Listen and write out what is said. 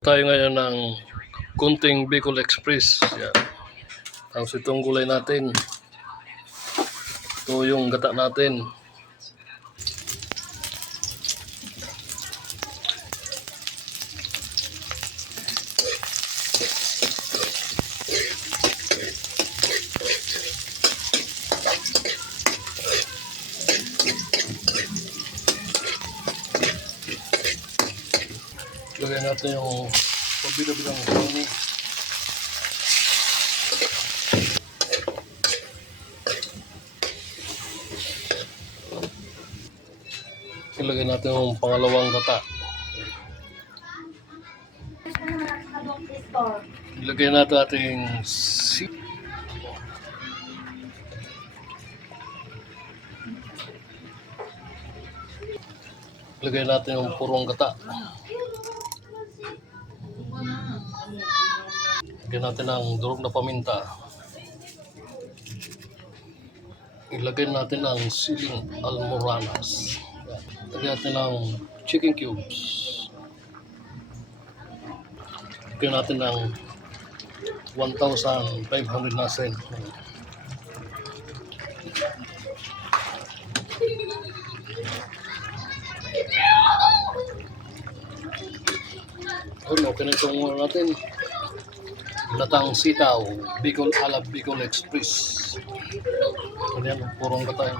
Tayo ngayon ng kunting Bicol Express. Yan. Tapos itong gulay natin. Ito yung gata natin. Lagyan natin yung pabila-bilang kanin. Ilagay natin yung pangalawang gata. Ilagay natin ating ilagay natin yung purong gata. Ilagay natin ang durog na paminta. Ilagay natin ang siling almoranas. Ilagay natin ang chicken cubes. Ilagay natin ang 1,500 na sen. Okay na itong natin. Latang sitaw, Bicol ala Bicol Express. Ganyan, purong gata.